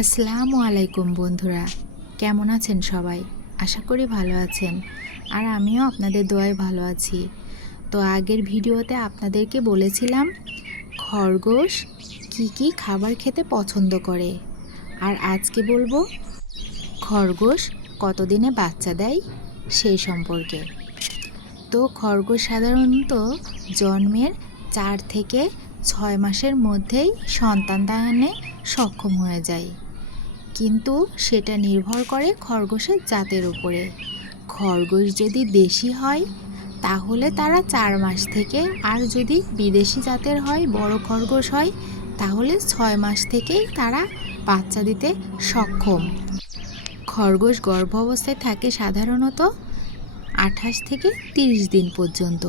আসসালামু আলাইকুম বন্ধুরা। কেমন আছেন সবাই? আশা করি ভালো আছেন। আর আমিও আপনাদের দোয়ায় ভালো আছি। তো আগের ভিডিওতে আপনাদেরকে বলেছিলাম, খরগোশ কি কি খাবার খেতে পছন্দ করে? আর আজকে বলব, খরগোশ কতদিনে বাচ্চা দেয় সেই সম্পর্কে। তো খরগোশ সাধারণত জন্মের চার থেকে ছয় মাসের মধ্যেই সন্তান দানে সক্ষম হয়ে যায়। কিন্তু সেটা নির্ভর করে খরগোশের জাতের উপরে। খরগোশ যদি দেশি হয়, তাহলে তারা চার মাস থেকে, আর যদি বিদেশি জাতের হয়, বড় খরগোশ হয়, তাহলে ছয় মাস থেকেই তারা বাচ্চা দিতে সক্ষম। খরগোশ গর্ভ অবস্থায় থাকে সাধারণত আঠাশ থেকে তিরিশ দিন পর্যন্ত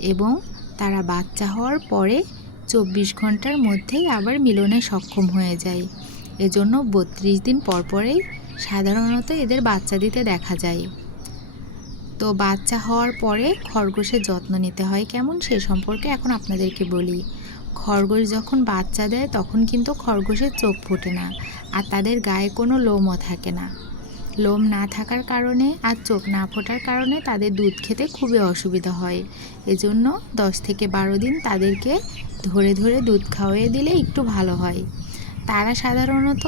এবং তারা বাচ্চা হওয়ার পরে চব্বিশ ঘণ্টার মধ্যেই আবার মিলনে সক্ষম হয়ে যায়। এজন্য বত্রিশ দিন পর পরেই সাধারণত এদের বাচ্চা দিতে দেখা যায়। তো বাচ্চা হওয়ার পরে খরগোশের যত্ন নিতে হয় কেমন সে সম্পর্কে এখন আপনাদেরকে বলি। খরগোশ যখন বাচ্চা দেয় তখন কিন্তু খরগোশের চোখ ফোটে না আর তাদের গায়ে কোনো লোমও থাকে না। লোম না থাকার কারণে আর চোখ না ফোটার কারণে তাদের দুধ খেতে খুবই অসুবিধা হয়। এজন্য দশ থেকে বারো দিন তাদেরকে ধরে ধরে দুধ খাওয়িয়ে দিলে একটু ভালো হয়। তারা সাধারণত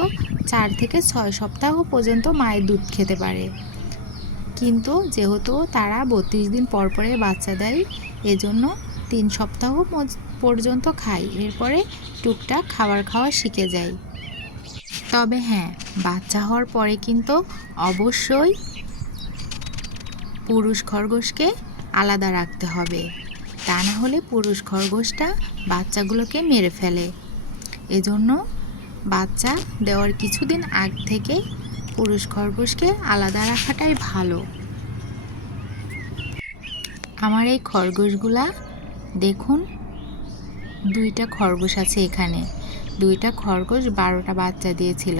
চার থেকে ছয় সপ্তাহ পর্যন্ত মায়ের দুধ খেতে পারে। কিন্তু যেহেতু তারা বত্রিশ দিন পর পরে বাচ্চা দেয়, এজন্য তিন সপ্তাহ পর্যন্ত খায়। এরপরে টুকটাক খাবার খাওয়া শিখে যায়। তবে হ্যাঁ বাচ্চা হওয়ার পরে কিন্তু অবশ্যই পুরুষ খরগোশকে আলাদা রাখতে হবে। তা না হলে পুরুষ খরগোশটা বাচ্চাগুলোকে মেরে ফেলে। এজন্য বাচ্চা দেওয়ার কিছুদিন আগ থেকে পুরুষ খরগোশকে আলাদা রাখাটাই ভালো। আমার এই খরগোশগুলা দেখুন, দুইটা খরগোশ আছে এখানে। দুইটা খরগোশ বারোটা বাচ্চা দিয়েছিল।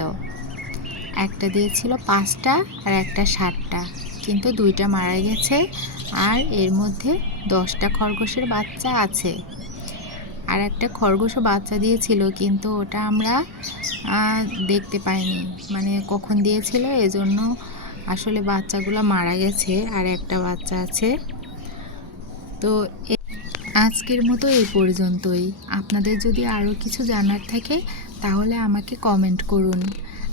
একটা দিয়েছিল পাঁচটা আর একটা সাতটা। কিন্তু দুইটা মারা গেছে আর এর মধ্যে দশটা খরগোশের বাচ্চা আছে। আর একটা খরগোশও বাচ্চা দিয়েছিল, কিন্তু ওটা আমরা দেখতে পাইনি। মানে কখন দিয়েছিল, এজন্য আসলে বাচ্চাগুলো মারা গেছে আর একটা বাচ্চা আছে। তো আজকের মতো এই পর্যন্তই। আপনাদের যদি আরও কিছু জানার থাকে, তাহলে আমাকে কমেন্ট করুন।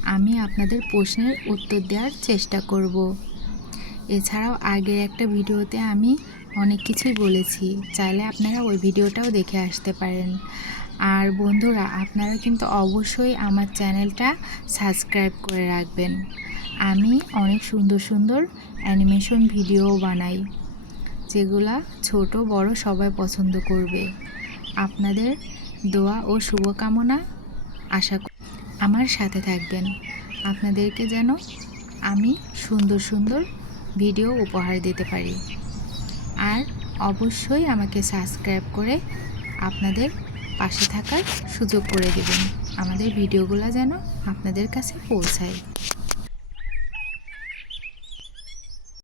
আমি আপনাদের প্রশ্নের উত্তর দেওয়ার চেষ্টা করব। এছাড়াও আগের একটা ভিডিওতে আমি অনেক কিছুই বলেছি। চাইলে আপনারা ওই ভিডিওটাও দেখে আসতে পারেন। আর বন্ধুরা, আপনারা কিন্তু অবশ্যই আমার চ্যানেলটা সাবস্ক্রাইব করে রাখবেন। আমি অনেক সুন্দর সুন্দর অ্যানিমেশন ভিডিও বানাই। যেগুলা ছোট, বড় সবাই পছন্দ করবে। আপনাদের দোয়া ও শুভকামনা আশা আমার সাথে থাকবেন। আপনাদেরকে যেন আমি সুন্দর সুন্দর ভিডিও উপহার দিতে পারি। আর অবশ্যই আমাকে সাবস্ক্রাইব করে আপনাদের পাশে থাকার সুযোগ করে দেবেন। আমাদের ভিডিওগুলো যেন আপনাদের কাছে পৌঁছায়।